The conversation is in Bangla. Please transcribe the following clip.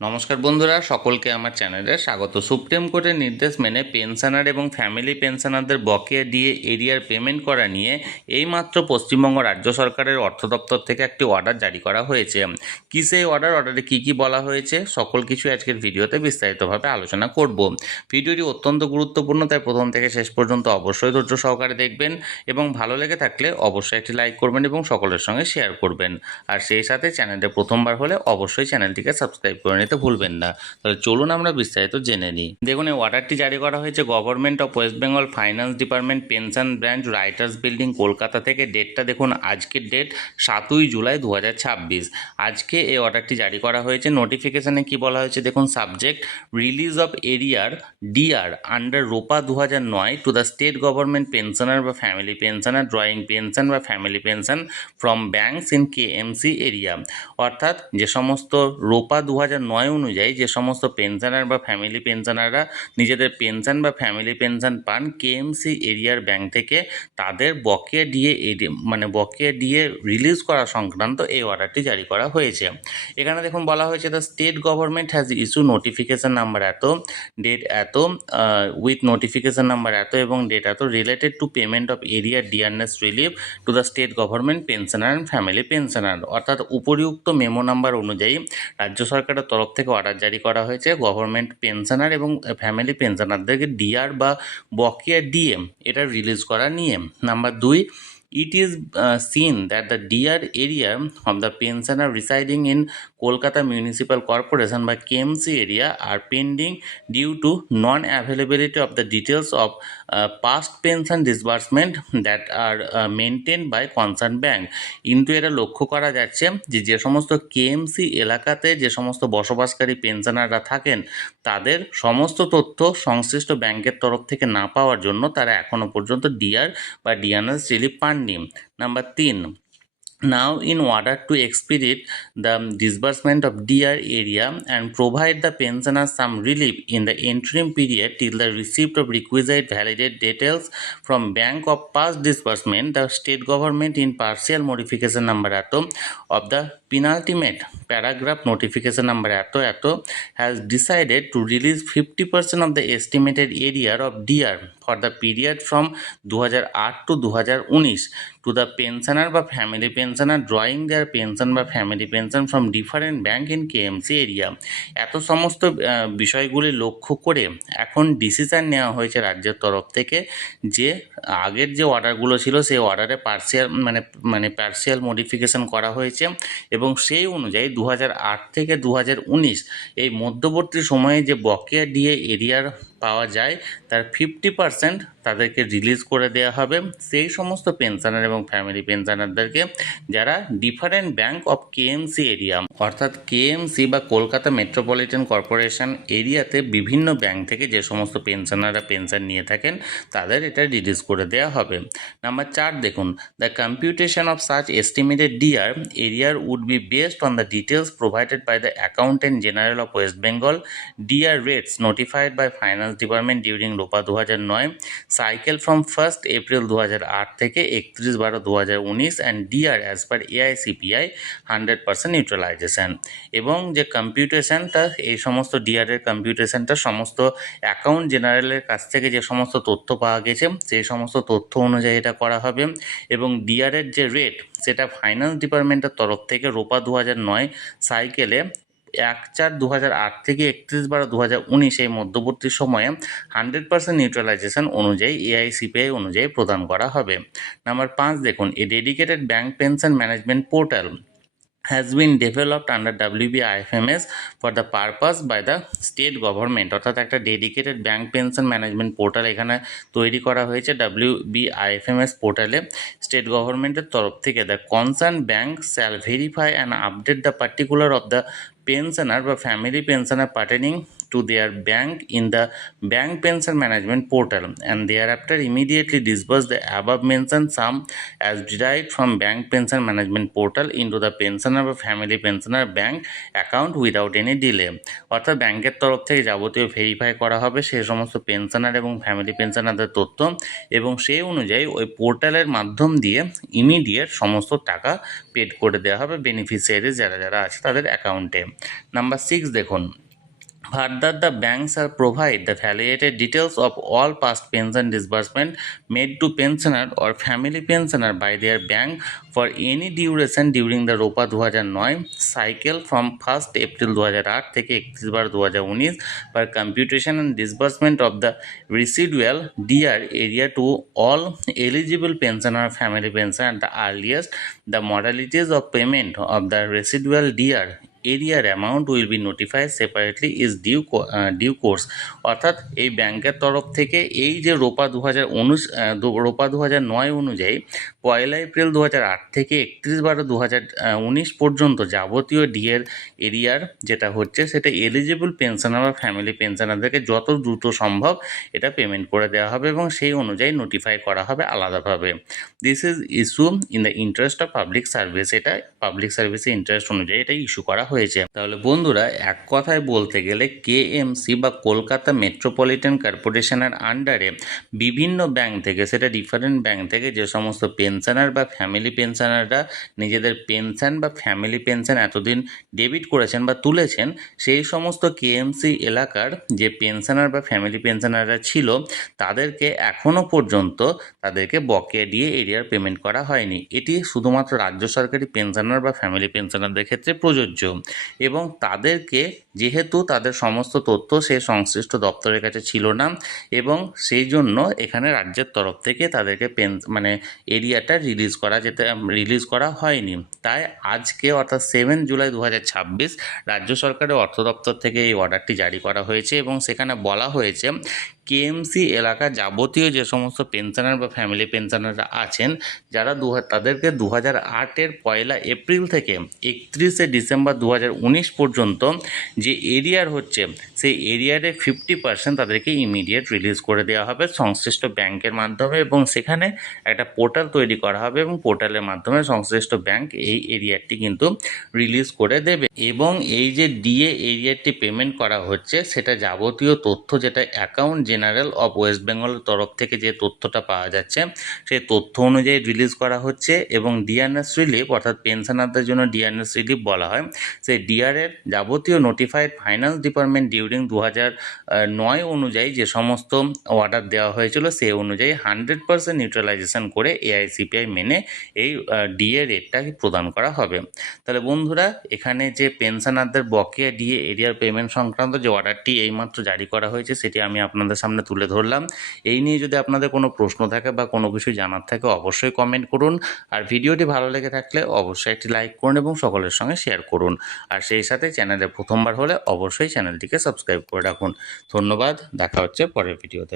নমস্কার বন্ধুরা, সকলকে আমার চ্যানেলে স্বাগত। সুপ্রিম কোর্টের নির্দেশ মেনে পেনশনার এবং ফ্যামিলি পেনশনারদের বকেয়া ডিএ এরিয়ার পেমেন্ট করা নিয়ে এইমাত্র পশ্চিমবঙ্গ রাজ্য সরকারের অর্থ দপ্তর থেকে একটি অর্ডার জারি করা হয়েছে। কি সেই অর্ডারে কী কী বলা হয়েছে সকল কিছু আজকের ভিডিওতে বিস্তারিতভাবে আলোচনা করব। ভিডিওটি অত্যন্ত গুরুত্বপূর্ণ, তাই প্রথম থেকে শেষ পর্যন্ত অবশ্যই ধৈর্য সহকারে দেখবেন এবং ভালো লেগে থাকলে অবশ্যই একটি লাইক করবেন এবং সকলের সঙ্গে শেয়ার করবেন। আর সেই সাথে চ্যানেলটা প্রথমবার হলে অবশ্যই চ্যানেলটিকে সাবস্ক্রাইব করে নিতে ভুলবেন না। তাহলে চলুন আমরা বিস্তারিত জেনে নিই। দেখুন, এই অর্ডারটি জারি করা হয়েছে government of West Bengal finance department pension branch, Writers' Building, Kolkata থেকে। ডেটটা দেখুন, আজকের ডেট 7ই জুলাই 2026। আজকে এই অর্ডারটি জারি করা হয়েছে। নোটিফিকেশনে কি বলা হয়েছে দেখুন, সাবজেক্ট রিলিজ অফ এরিয়ার ডিআর আন্ডার রোপা 2009 to the state government pensioner বা ফ্যামিলি পেনশনার ড্রয়িং পেনশন বা family pension from banks in KMC area. অর্থাৎ যে সমস্ত রোপা 2009 অনুযায়ী যে সমস্ত পেনশনার বা ফ্যামিলি পেনশনাররা নিজেদের পেনশন বা ফ্যামিলি পেনশন পান কেএমসি এরিয়ার ব্যাংক থেকে, তাদের বকেয়া ডিএ রিলিজ করা সংক্রান্ত এই অর্ডারটি জারি করা হয়েছে। এখানে দেখুন বলা হয়েছে, the state government has issue notification number এত, ডেট এত, উইথ নোটিফিকেশন নাম্বার এত এবং ডেট এত, related to payment of area dearness relief to the state government pensioner and family pensioner. অর্থাৎ উপরিউক্ত মেমো নাম্বার অনুযায়ী রাজ্য সরকারের তরফ থেকে অর্ডার জারি করা হয়েছে গভর্নমেন্ট পেনশনার এবং ফ্যামিলি পেনশনারদেরকে ডিআর বা বকেয়া ডিএ এটা রিলিজ করা নিয়ে। Number 2, it is seen that the DR area of the pensioner residing in Kolkata Municipal Corporation by KMC area are pending due to non-availability of the details of past pension disbursement that are maintained by concerned bank। কিন্তু এটা লক্ষ্য করা যাচ্ছে যে সমস্ত কেএমসি এলাকাতে যে সমস্ত বসবাসকারী পেনশনাররা থাকেন, তাদের সমস্ত তথ্য সংশ্লিষ্ট ব্যাংকের তরফ থেকে না পাওয়ার জন্য তারা এখনও পর্যন্ত ডিআর বা ডিএনএস রিলিফ পাননি। Number 3, now in order to expedite the disbursement of DR area and provide the pensioners some relief in the interim period till the receipt of requisite validated details from bank of past disbursement, the state government in partial modification number ato of the penultimate paragraph notification number ato has decided to release 50% of the estimated area of DR for the period from 2008 to 2019 to the pensioner বা family pensioner drawing their pension বা family pension from different bank in KMC area। এত সমস্ত বিষয়গুলি লক্ষ্য করে এখন ডিসিশন নেওয়া হয়েছে রাজ্যের তরফ থেকে যে আগের যে অর্ডারগুলো ছিল সেই অর্ডারে পার্সিয়াল মডিফিকেশন করা হয়েছে এবং সেই অনুযায়ী 2008 থেকে 2019 এই মধ্যবর্তী সময়ে যে বকেয়া ডিএ এরিয়ার পাওয়া যায় তার 50% তাদেরকে রিলিজ করে দেওয়া হবে সেই সমস্ত পেনশনার এবং ফ্যামিলি পেনশনারদেরকে যারা different bank of KMC area, অর্থাৎ কেএমসি বা কলকাতা মেট্রোপলিটন কর্পোরেশন এরিয়াতে বিভিন্ন ব্যাংক থেকে যে সমস্ত পেনশনাররা পেনশন নিয়ে থাকেন তাদের এটা রিলিজ করে দেওয়া হবে। নাম্বার 4 দেখুন, the computation of such estimated DR arrear would be based on the details provided by the accountant general of West Bengal, DR rates notified by finance department during ROPA 2009 cycle from 1 April 2008 থেকে 31/12/2019 and DR as per AICPI 100% neutralisation. এবং যে কম্পিউটেশনটা, এই সমস্ত ডিআরের কম্পিউটেশনটা সমস্ত অ্যাকাউন্ট জেনারেলের কাছ থেকে যে সমস্ত তথ্য পাওয়া গেছে সেই সমস্ত তথ্য অনুযায়ী এটা করা হবে এবং ডিআরের যে রেট সেটা ফাইন্যান্স ডিপার্টমেন্টের তরফ থেকে রোপা 2009 সাইকেলে 1/4/2008 থেকে 31/12/2019 এই মধ্যবর্তী সময়ে 100% নিউট্রালাইজেশন অনুযায়ী এআইসিপিআই অনুযায়ী প্রদান করা হবে। নাম্বার 5 দেখুন, এ dedicated bank pension management portal has been developed under WBIFMS for the purpose by the state government। অর্থাৎ একটা dedicated bank pension management portal এখানে তৈরি করা হয়েছে WBIFMS পোর্টালে স্টেট গভর্নমেন্টের তরফ থেকে। The concern bank shall verify and update the particular of the pensioner বা family pensioner pertaining to their bank in the bank pension management portal and thereafter immediately disburse the above mentioned sum as derived from bank pension management portal into the pensioner or family pensioner bank account without any delay। অর্থাৎ ব্যাংকের তরফ থেকে যাবতীয় ভেরিফাই করা হবে সেই সমস্ত পেনশনার এবং ফ্যামিলি পেনশনারদের তথ্য এবং সেই অনুযায়ী ওই পোর্টালের মাধ্যম দিয়ে ইমিডিয়েট সমস্ত টাকা পেড করে দেওয়া হবে বেনিফিশিয়ারিজ যারা যারা আছে তাদের অ্যাকাউন্টে। নাম্বার 6 দেখুন, Further, the banks shall provide the validated details of all past pension disbursement made to pensioner or family pensioner by their bank for any duration during the ROPA 2009 cycle from 1st April 2008 থেকে 31/12/2019 per computation and disbursement of the residual DR area to all eligible pensioner family pensioner at the earliest. The modalities of payment of the residual DR arrear amount will be notified separately is due course. অর্থাৎ এই ব্যাংকের তরফ থেকে এই যে রোপা 2009 অনুযায়ী 1 এপ্রিল 2008 থেকে 31/12/2019 পর্যন্ত যাবতীয় ডিএর এরিয়ার যেটা হচ্ছে সেটা এলিজিবল পেনশনার বা ফ্যামিলি পেনশনারদেরকে যত দ্রুত সম্ভব এটা পেমেন্ট করে দেওয়া হবে এবং সেই অনুযায়ী নোটিফাই করা হবে আলাদাভাবে। This is issue in the interest of public service, এটা পাবলিক সার্ভিসের ইন্টারেস্ট অনুযায়ী এটা ইস্যু করা হয়েছে। তাহলে বন্ধুরা এক কথায় বলতে গেলে কেএমসি বা কলকাতা মেট্রোপলিটন কর্পোরেশনের আন্ডারে বিভিন্ন ব্যাংক থেকে, সেটা ডিফারেন্ট ব্যাংক থেকে যে সমস্ত পেনশনার বা ফ্যামিলি পেনশনাররা নিজেদের পেনশন বা ফ্যামিলি পেনশন এতদিন ডেবিট করেছেন বা তুলেছেন, সেই সমস্ত কেএমসি এলাকার যে পেনশনার বা ফ্যামিলি পেনশনাররা ছিল তাদেরকে এখনও পর্যন্ত তাদেরকে বকেয়া দিয়ে এরিয়ার পেমেন্ট করা হয়নি। এটি শুধুমাত্র রাজ্য সরকারি পেনশনার বা ফ্যামিলি পেনশনারদের ক্ষেত্রে প্রযোজ্য এবং তাদেরকে যেহেতু তাদের সমস্ত তথ্য সে সংশ্লিষ্ট দপ্তরের কাছে ছিল না এবং সেই জন্য এখানে রাজ্যের তরফ থেকে তাদেরকে এরিয়াটা রিলিজ করা হয়নি। তাই আজকে অর্থাৎ 7 জুলাই 2026 রাজ্য সরকারের অর্থ দপ্তর থেকে এই অর্ডারটি জারি করা হয়েছে এবং সেখানে বলা হয়েছে কেএমসি এলাকা যাবতীয় যে সমস্ত পেনশনার বা ফ্যামিলি পেনশনাররা আছেন যারা তাদেরকে 2008-এর 1 এপ্রিল থেকে 31শে ডিসেম্বর 2019 পর্যন্ত যে এরিয়ার হচ্ছে সেই এরিয়ারে 50% তাদেরকে ইমিডিয়েট রিলিজ করে দেওয়া হবে সংশ্লিষ্ট ব্যাংকের মাধ্যমে এবং সেখানে একটা পোর্টাল তৈরি করা হবে এবং পোর্টালের মাধ্যমে সংশ্লিষ্ট ব্যাংক এই এরিয়ারটি কিন্তু রিলিজ করে দেবে এবং এই যে ডিএ এরিয়ারটি পেমেন্ট করা হচ্ছে সেটা যাবতীয় তথ্য যেটা অ্যাকাউন্ট জেনারেল অফ ওয়েস্ট বেঙ্গলের তরফ থেকে যে তথ্যটা পাওয়া যাচ্ছে সেই তথ্য অনুযায়ী রিলিজ করা হচ্ছে এবং ডিআরএস রিলিফ অর্থাৎ পেনশনারদের জন্য ডিআরএস রিলিফ বলা হয়, সেই ডিআরের যাবতীয় নোটিফাইড ফাইন্যান্স ডিপার্টমেন্ট ডিউরিং 2009 অনুযায়ী যে সমস্ত অর্ডার দেওয়া হয়েছিল সেই অনুযায়ী 100% নিউট্রালাইজেশন করে এআইসিপিআই মেনে এই ডিএ রেটটাকে প্রদান করা হবে। তাহলে বন্ধুরা এখানে যে পেনশনারদের বকেয়া ডিএ এরিয়ার পেমেন্ট সংক্রান্ত যে অর্ডারটি এইমাত্র জারি করা হয়েছে সেটি আমি আপনাদের সামনে তুলে ধরলাম। এই নিয়ে যদি আপনাদের কোনো প্রশ্ন থাকে বা কোনো কিছু জানার থাকে অবশ্যই কমেন্ট করুন আর ভিডিওটি ভালো লেগে থাকলে অবশ্যই একটি লাইক করুন এবং সকলের সঙ্গে শেয়ার করুন আর সেই সাথে চ্যানেলে প্রথমবার হলে অবশ্যই চ্যানেলটিকে সাবস্ক্রাইব করে রাখুন। ধন্যবাদ, দেখা হচ্ছে পরের ভিডিওতে।